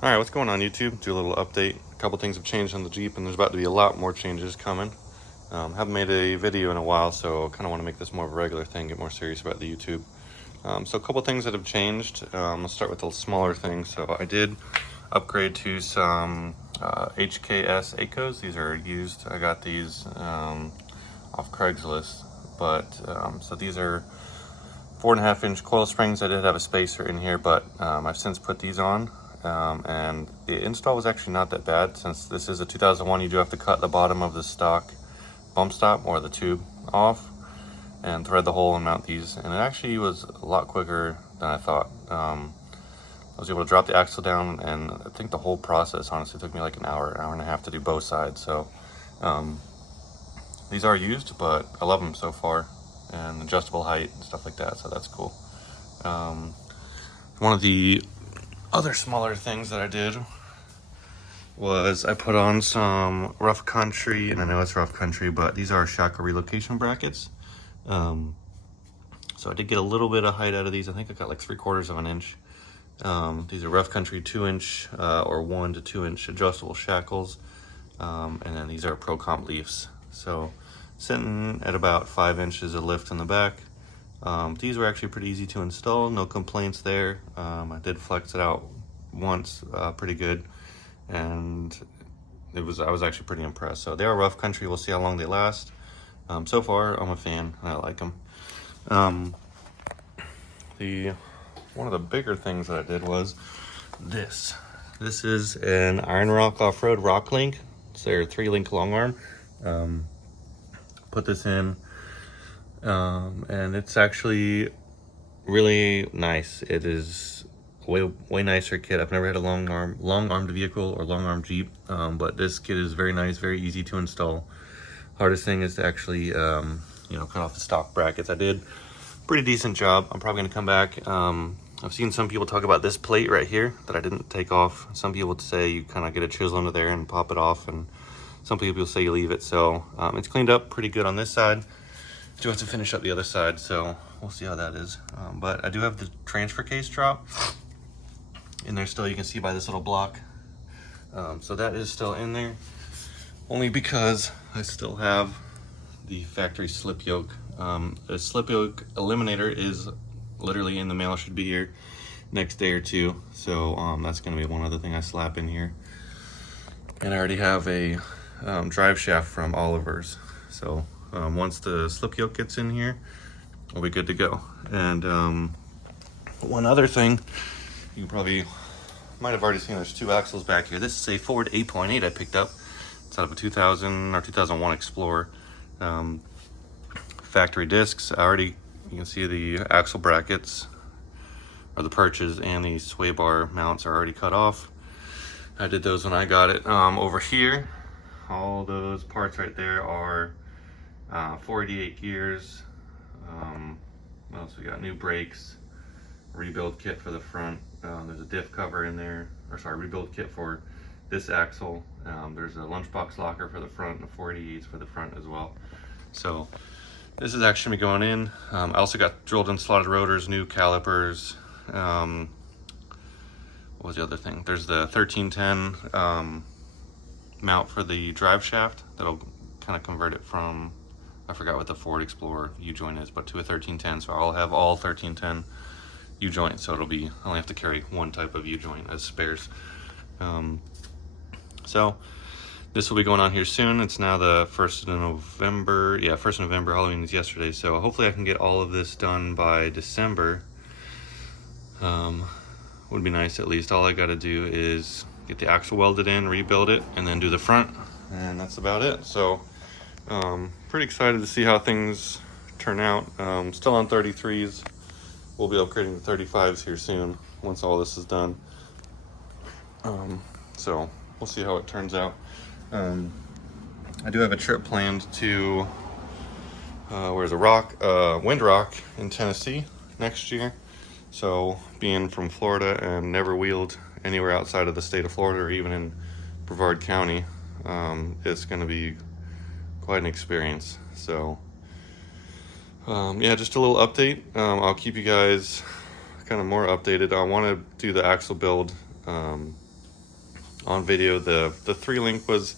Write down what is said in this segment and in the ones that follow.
All right, what's going on YouTube? Do a little update. A couple things have changed on the Jeep, and there's about to be a lot more changes coming. Haven't made a video in a while, so kind of want to make this more of a regular thing, get more serious about the YouTube. So a couple things that have changed. Let's start with the smaller things. So I did upgrade to some HKS ACOs. These are used. I got these off Craigslist, but so these are 4.5-inch coil springs. I did have a spacer in here, but I've since put these on. And the install was actually not that bad. Since this is a 2001, you do have to cut the bottom of the stock bump stop or the tube off and thread the hole and mount these. And it actually was a lot quicker than I thought. I was able to drop the axle down, and I think the whole process honestly took me like an hour and a half to do both sides. So these are used, but I love them so far, and adjustable height and stuff like that, so that's cool. One of the other smaller things that I did was I put on some rough country, and I know it's rough country, but these are Shaka relocation brackets. So I did get a little bit of height out of these. I think I got like 3/4 of an inch. These are rough country 2-inch or 1 to 2-inch adjustable shackles, and then these are Pro Comp leafs. So sitting at about 5 inches of lift in the back. These were actually pretty easy to install, no complaints there. I did flex it out once pretty good, and I was actually pretty impressed. So they are rough country. We'll see how long they last. So far I'm a fan, and I like them. One of the bigger things that I did was this is an Iron Rock off-road rock link. It's their 3-link long arm. Put this in, and it's actually really nice. It is way nicer kit. I've never had a long armed vehicle or long armed Jeep, but this kit is very nice, very easy to install. Hardest thing is to actually cut off the stock brackets. I did pretty decent job. I'm probably gonna come back. I've seen some people talk about this plate right here that I didn't take off. Some people would say you kind of get a chisel under there and pop it off, and some people say you leave it. So it's cleaned up pretty good on this side. Do have to finish up the other side, so we'll see how that is. But I do have the transfer case drop in there still. You can see by this little block. So that is still in there, only because I still have the factory slip yoke. The slip yoke eliminator is literally in the mail. Should be here next day or two. So that's gonna be one other thing I slap in here. And I already have a drive shaft from Oliver's. So once the slip yoke gets in here, we'll be good to go. And one other thing, you probably might have already seen, there's 2 axles back here. This is a Ford 8.8 I picked up. It's out of a 2000 or 2001 Explorer. Factory discs. You can see the axle brackets or the perches and the sway bar mounts are already cut off. I did those when I got it. Over here, all those parts right there are 488 gears. What else we got? New brakes, rebuild kit for the front. There's a diff cover in there, or sorry, rebuild kit for this axle. There's a lunchbox locker for the front and the 488s for the front as well. So this is actually going in. I also got drilled in slotted rotors, new calipers. What was the other thing? There's the 1310 mount for the drive shaft that'll kind of convert it from, I forgot what the Ford Explorer U-joint is, but to a 1310. So I'll have all 1310 U-joints, so I only have to carry one type of U-joint as spares. So this will be going on here soon. It's now the 1st of November. Yeah, 1st of November. Halloween is yesterday. So hopefully I can get all of this done by December. Would be nice. At least all I got to do is get the axle welded in, rebuild it, and then do the front, and that's about it. So pretty excited to see how things turn out. Still on 33s. We'll be upgrading to 35s here soon once all this is done. So we'll see how it turns out. I do have a trip planned to Wind Rock in Tennessee next year. So being from Florida and never wheeled anywhere outside of the state of Florida or even in Brevard County, it's going to be quite an experience. So yeah, just a little update. I'll keep you guys kind of more updated. I want to do the axle build on video. The 3-link was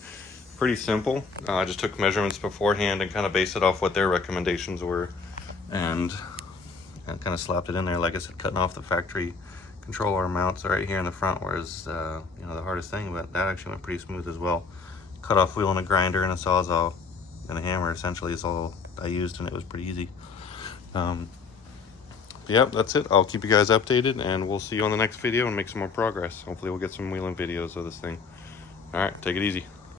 pretty simple. I just took measurements beforehand and kind of based it off what their recommendations were, and kind of slapped it in there. Like I said, cutting off the factory control arm mounts right here in the front, whereas you know, the hardest thing, but that actually went pretty smooth as well. Cut off wheel and a grinder and a sawzall and a hammer essentially is all I used, and it was pretty easy. Yep, that's it. I'll keep you guys updated, and we'll see you on the next video and make some more progress. Hopefully we'll get some wheeling videos of this thing. All right, take it easy.